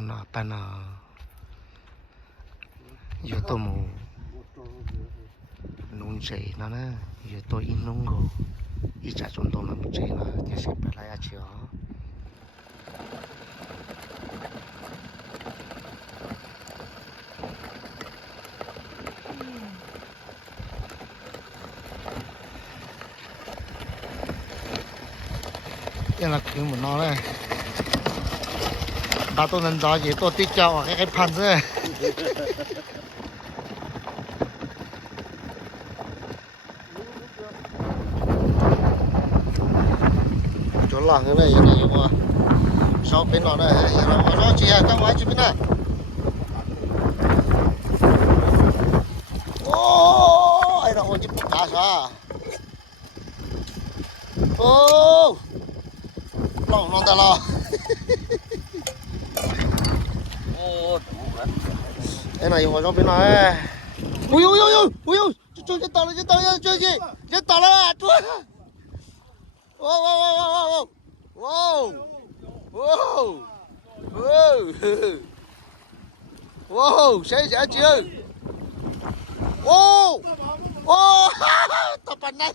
nó ta nó giờ tôi mù nung chảy nó nè giờ tôi in nung rồi ít trả chúng tôi mà một chảy nó thì sẽ phải lại chiều đây là cứ một nó đây ta tôi nên đó gì tôi tích cho cái pan chứ chỗ làng cái này như mà sau bên đó này nó chỉ là các máy chỉ bên này ô ai đâu chỉ cá sao ô lòng non ta lo cái này ngồi trong bên này ui ui ui ui ui chơi tao lên chơi gì chơi tao lên chúa wow wow wow wow wow wow wow谁chưa wow wow tập phần này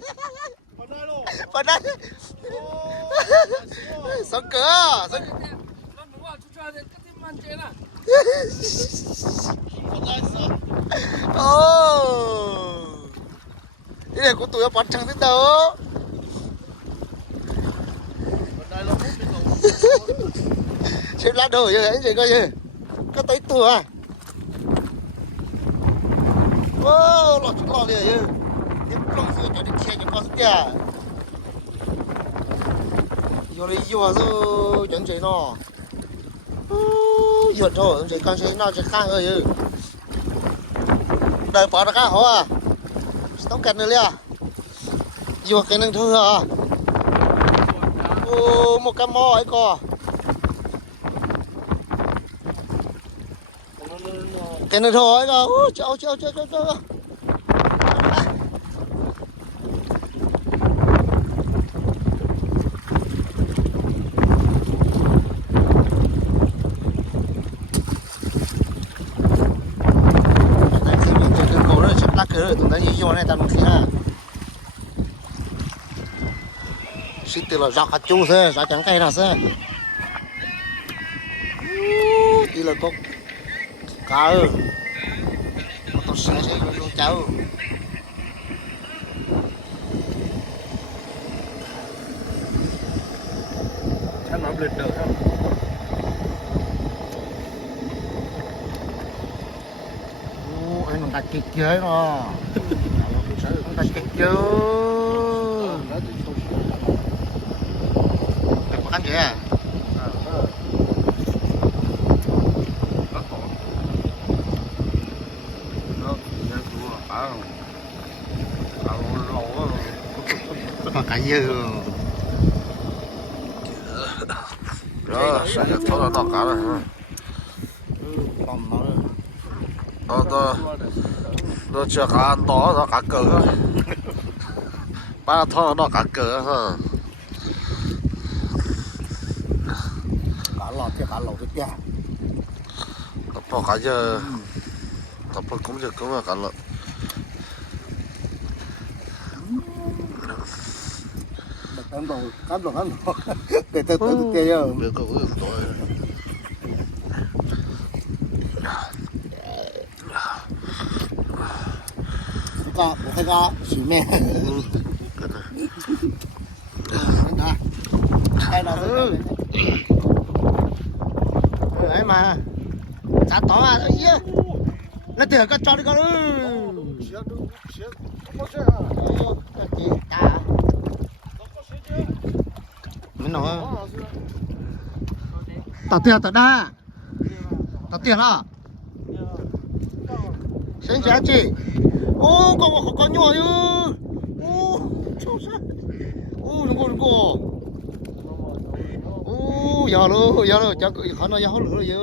sống cửa cái này của tụi nó bắn trắng thế đâu xem lá đồ như thế gì coi như có tới tùa à ô lọ liền như những con gì cho đi xe những con gì à vô đi vô rồi chẳng chơi nó vô thôi chỉ con chơi nó chỉ khang rồi như đời bỏ ra cá hổ à tao cần nữa liền vô cái năng thôi à ô một cái mò ấy co cái này thôi cơ cháu tụi ta vô này tao không thấy ha xí từ là giặc chú thế giặc trắng cây nào thế đi là có cá tao sẽ con cháu chắc nó lượt được không anh nó đặt kịch chơi nó đặt kịch chơi có ăn gì à có cái gì rồi sẽ tháo ra tao cá rồi nó chưa cá to nó cá cỡ ba thao nó cá cỡ ha cá lọt cái kia tập bao cá giờ tập bao cũng được cũng là cá lọt ăn đồ để tôi kia rồi được cũng rồi có một cái xỉ mè đây là đấy mà chả tỏ mà thôi chứ nó tưởng có cho đi con mình nói tao tiền tao đa tao tiền à xem giá trị ô có nhỏ chứ ô châu sa ô đừng có ô giờ rồi chắc khả năng giờ hơn nữa giờ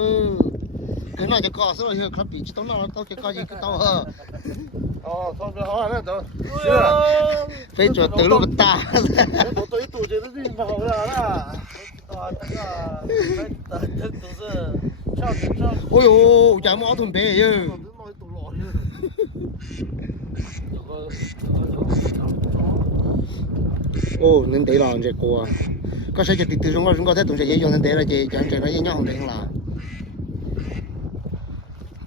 cái này chắc có số rồi khắp bị chỉ tao nào tao cái gì cái tao hả thôi cái hỏi này tao phải cho từ lúc ta bộ tôi tụ chơi nó gì mà không ra đó tao thức tụ ôi ôi chả mỏ thùng bể chứ ô nên đấy là cái cô có sẽ chỉ từ chúng có thể tụi sẽ dễ dàng nên đấy là chị chẳng sẽ nó dễ nhau không đấy là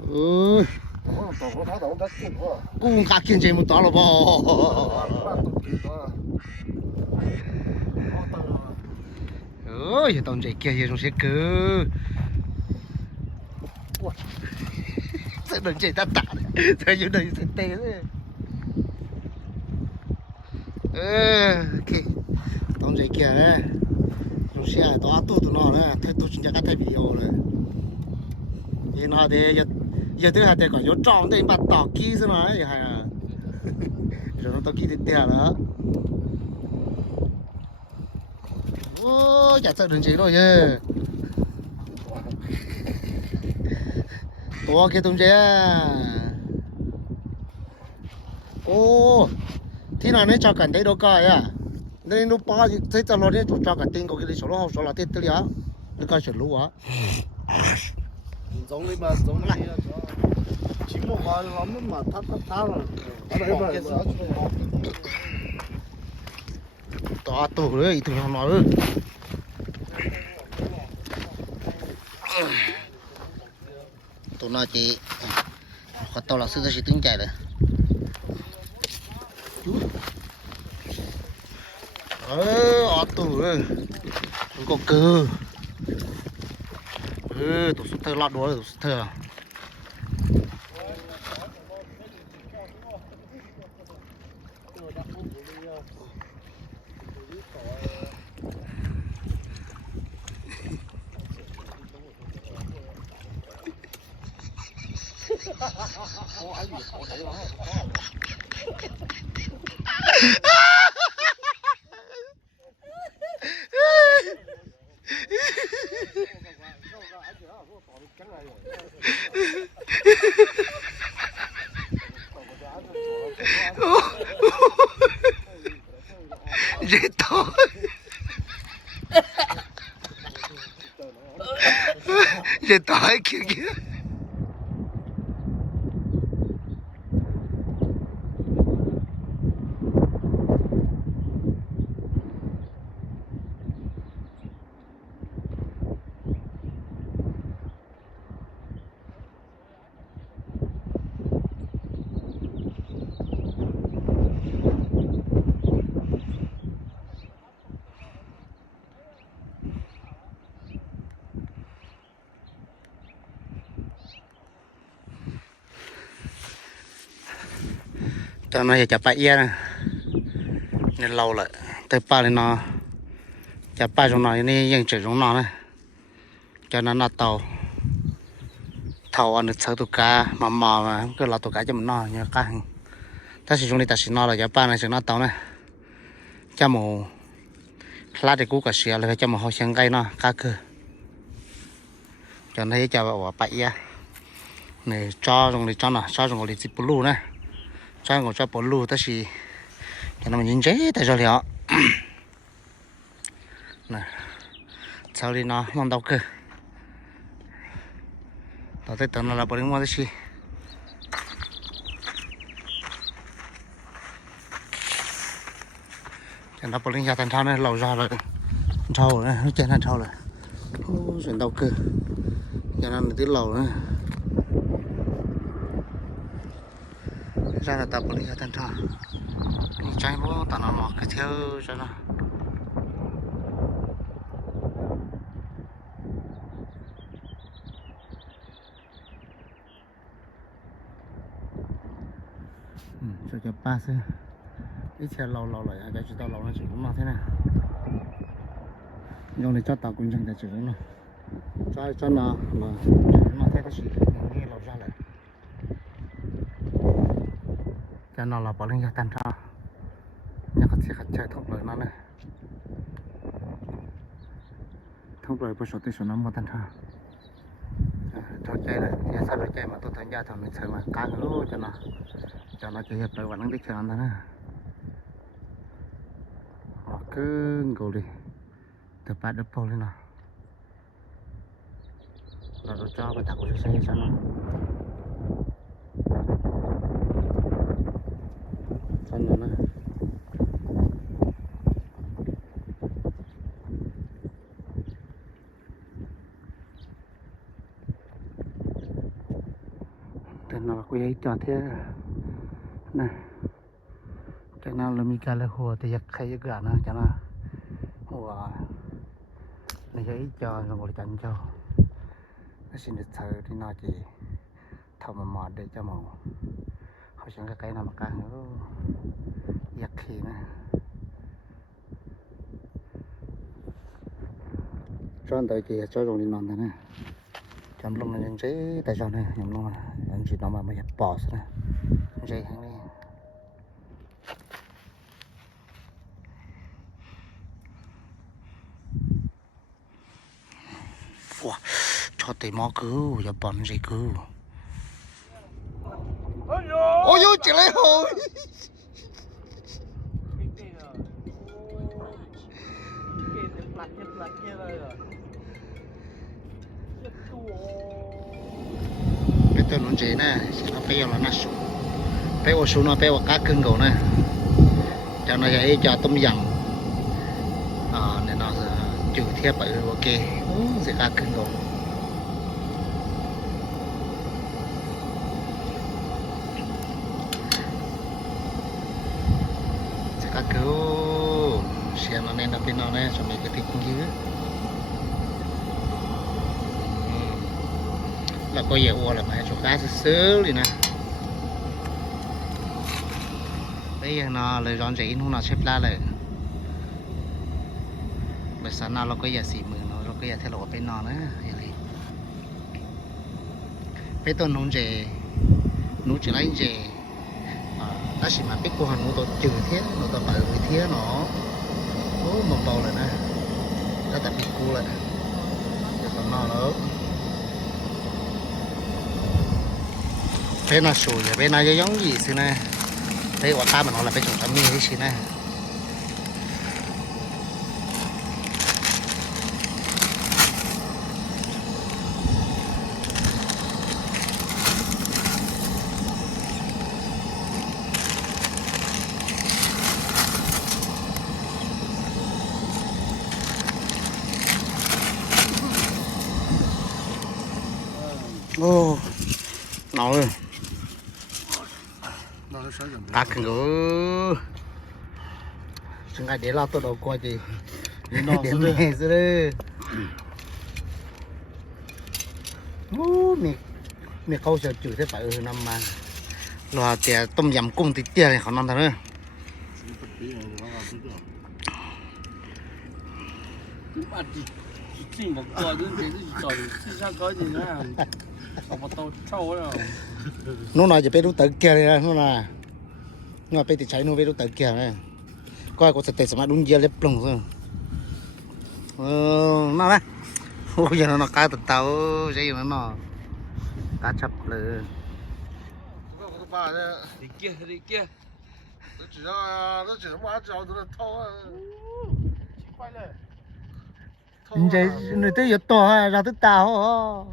ừ cũng khác kiên trì một đó là bao ơi tụi sẽ kia chúng sẽ cứ sẽ đừng chạy ta tạ sẽ như đây sẽ tê đấy ok tụi sẽ kia đấy chúng sẽ đó tụi nó đấy thấy tụi chúng ta cái video này thì nó để giờ tôi hay để có有装的把刀机是哪里还啊？然后刀机的掉了，哦，呀，这人钱了耶，多给东西啊！哦，ที่นั่นเนี่ยจากกันได้ดอกกันอ่ะนี่นุ๊กป้าที่ตลอดเนี่ยจากกันติ้งก็กินสโลเขาสโลเต็มตัวเลยอ่ะนี่ก็เฉลูอ่ะ总理嘛，总理啊，期末考我们嘛，他了，多多เลยอีกตัวน้อยเลยตัวน้อยจีเขาตัวเราซื้อจะสิตึงใจเลยอตัวเลยมันก็เกลือตัวสุดเธอรอดด้วยตัวสุดเธอdễ to dễ to kia kia cho nó chả phải yên nên lâu lại tới ba lên nó chả ba trong nó nàyยังchỉ trong nó này cho nó tàu thầu ăn được sáu tụ cá mà cái là tụ cá cho mình nó như cá ta sử dụng đi ta sử nó là chả ba này sử nó tàu này cho một lá để cú cả xìa là cho một hồ sen cây nó cá cơ cho nó cho vào bậy ra này cho trong này cho nó cho trong này chỉ blue này cho ngồi cho blue ta chỉ cho nó mình nhìn chế tại sao liệu này sau đi nó mong đâu cơ tao thấy tao nó là bao nhiêu món gì cho nó bao nhiêu thành thao này lâu ra rồi thao này nó trên thành thao rồi chuyển đâu cơ cho nên tí lầu nữa ra là tập bao nhiêu thành thao trái bố tao nó cái theo cho nó cho ba xe ít xe lâu lâu lại cái chúng ta lâu nó chỉ cũng nó thế này dùng để cho tàu cũng chẳng để chỉ nó cho nó thế nó chỉ nghe lâu ra lại cho nó là bảo linh cho tan cho nhớ có thể chơi thông lời nó này thông lời bớt số tiền số năm một tan cho chơi này nhà sao chơi mà tôi thấy nhà thằng mình chơi mà cá lú cho nó chơi hiệp rồi vẫn đi chơi ăn thôi nè họ cứ ngồi đi từ ba đập bầu lên nào rồi cho bà ta cũng sẽ xây cho nó nè tên nó quy ấy cho thế nè cái nào là mi cả là hồ thì giặc khay gà nữa cho nó hồ này giấy cho nó gọi chăn cho nó xin được thở thì nó chỉ thầu mà mọt để cho màu họ chẳng cái nào mà càng nữa giặc khi nè cho anh tới chị cho rồi đi nón thế nè chấm lông là những giấy tại sao này nhầm lông là anh chỉ nó mà mới bỏ nè giấy hàng này wow, cho tới mò cứu giờ bắn gì cứu ôi yo chỉ lấy hồ bây giờ nó chế nè nó bây giờ nó sụp bây giờ sụp nó bây giờ cá cưng cầu nè cho nó vậy cho tôm yum nên nó chịu thiếp vậy ok sẽ cá cưng cầu sẽ cá cứu xem nó nên là bên nó này cho mình cái thịt dưới là có dễ ua là phải cho cá sứ đi nè bây giờ nó lời rón rỉ nó xếp la lại bây giờ nó có dễ xỉ mưa nó có dễ theo lộ bên nó nữa bây tôi nông dễ nú chỉ lấy dễ ta chỉ mà biết cô hành nó tôi trừ thế nó tôi bảo với thế nó mà bầu lại nè nó tập bị cô lại để còn nó nữa bên nó sủi bên nó giống gì xí nè đây quả ta mà nó là bên trong tấm mì đấy xí nè ô nó rồi cá cưng gấu chúng ta để lao tôi đầu qua gì để mẹ rồi ô mẹ câu sợ chửi thế phải năm mà lo tiền tôm yum cung thì tiền này họ ngon thật nữa chỉ một coi chứ thì trời sao có gì nữa một tàu trâu rồi nó nói chỉ biết tự kia này nó là nhưng mà biết thì chạy nó biết tự kia này coi có thể sẽ mà đúng giờ lấy plong rồi nó đấy ôi giờ nó cá từ tàu cái gì nó cá chập lừ đi kia nó chỉ nó má cháu nó thâu quay lên 이제 너희 또 라도 따오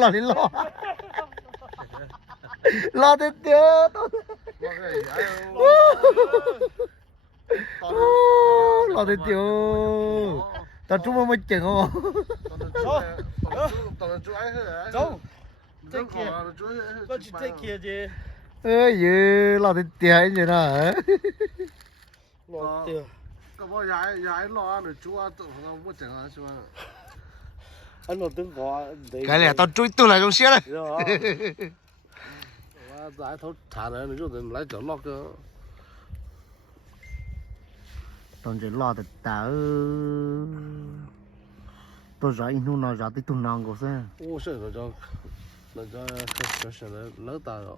러리 러 러도 뛰어 러도 뛰어 tao chúng mới chừng không không take kia có chỉ take kia chứ ơi gì lo thì tiền gì đó lo tiền cái bao giải lo rồi chú ăn tự không có chừng à chú anh lo từng có cái này tao chui tôi lại trong xe này giải thấu thả này nó rồi lấy chỗ lo cơ tao chỉ lo được tao tôi rõ in nó rõ tới tung non của sao ô sợ nó cho lỡ tao rồi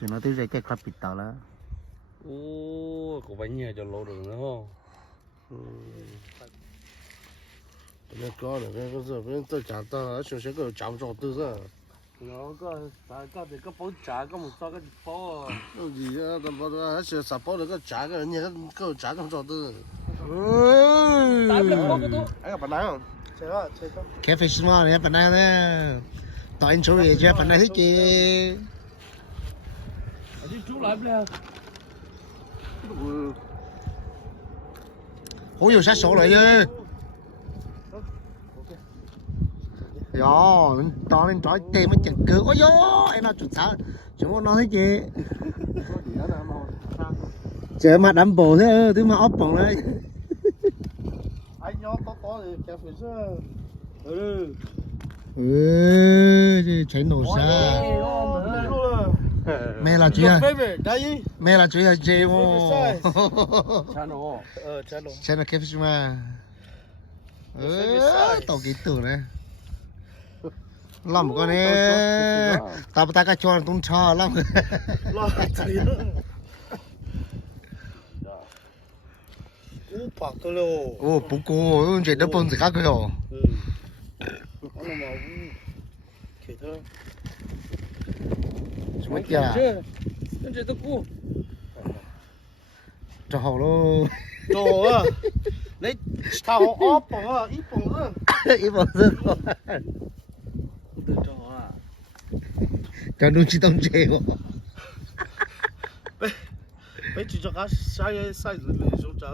thì nó tới cái club bị tao lá ô có bánh nhẹ cho lâu được nữa không nó có được cái giờ bên tôi trả tao xuống sẽ có chạm trọ tư ra nó có thì có bún chả có một số cái bó cái gì á tao bảo là sẽ sắp bảo được cái trả cái nhà cái trả trong trọ tư 哎呀，本来啊，这个。开飞机嘛，人家本来呢，导演抽也就本来是给。你煮来不了？好有啥少了哟？哟，人当人抓地没见狗，哎呦，哎那煮菜，就我拿那些，这嘛đảm bảo thế, thứ mà ốp bỏng đấy. Anh nhó to thì kéo phải chứ. Ừ. Cháy nổ xa. Mẹ là chị à? Mẹ là chị à chị ô. Channel. Channel. Channel kép chứ mà. Tao kỹ tử này. Làm con này. Tao bắt ta cho tung cho lắm. Lo chạy đó. Ú bạc cái lô. Ồ, bố cô, chuyện đó bông gì khác cơ hả? Ừ. Nó là màu kể thôi. Chúng mày kìa. Nó chơi tao cu. Trời hầu luôn. Trời ơi. Lấy thao ốp bỏng à, ít bỏng nữa. Ít bỏng nữa. Từ trời à. Cho nuôi chỉ tông chê quá. Bây chỉ cho cái sai rồi lấy số trả.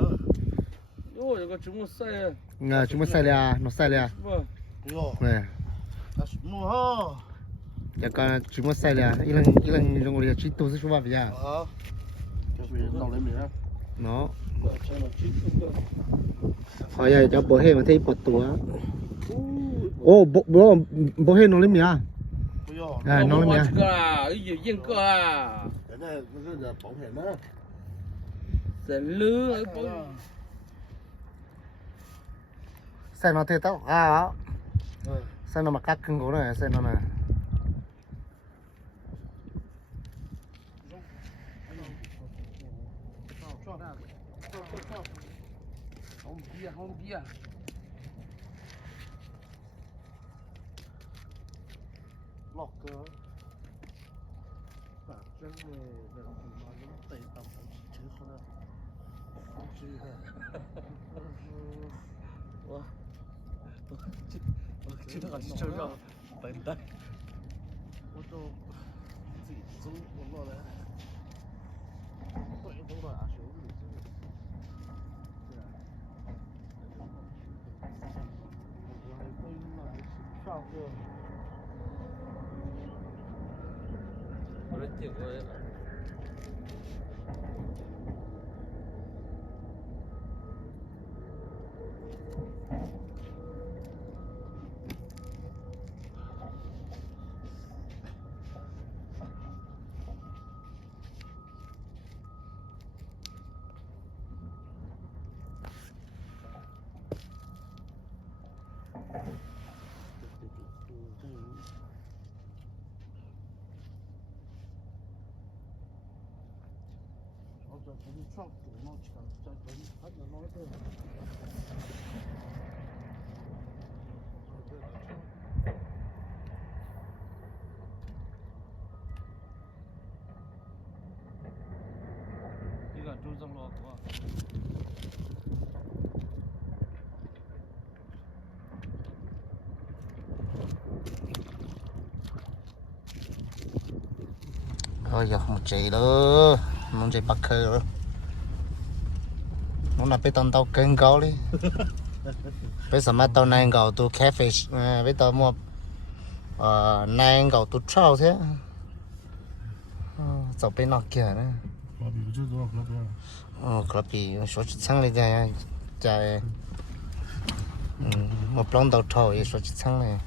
Ôi, cái chúng nó sai. Ngà, chúng mày sai lìa, nó sai lìa. Vâng. Nè. Mua ha. Dạ con chúng mày sai lìa, ilang trong người chỉ tu sẽ chú bà bây giờ. Cái gì nó lấy mình á. Nó. Hỏi giờ cho bố hề mà thấy bọt tủa. Ô, bố hề nó lấy mình à? À, nó lấy mình à? Cái gì dân cơ à? Cái này nó là bóng hẹn á. Sẽ lứa bóng. Sai nó thế tao à? Sai nó mà cắt cưng cố này, sai nó này. Không bia. Lọc cơ. Bà chân về làm gì mà nó tẩy tầm không chỉ chứ không đâu. Không chỉ hả? Ủa? Chứ nó còn chơi đâu. Tẩy đây. Ủa cho gì chú một lọ đấy. Tẩy đâu là ả xuống gì chứ. 이거 조정 넣고. Ôi giờ một chị nữa, một chị bắt khơi rồi. Nó là bê tông tàu cân cao đi. Bây giờ mà tàu này gạo tu catfish, bây giờ mua này gạo tu trout thế. Giờ bên nọ kia nữa. Crappie số chỉ sang lên đây, chạy một lon tàu trout số chỉ sang này.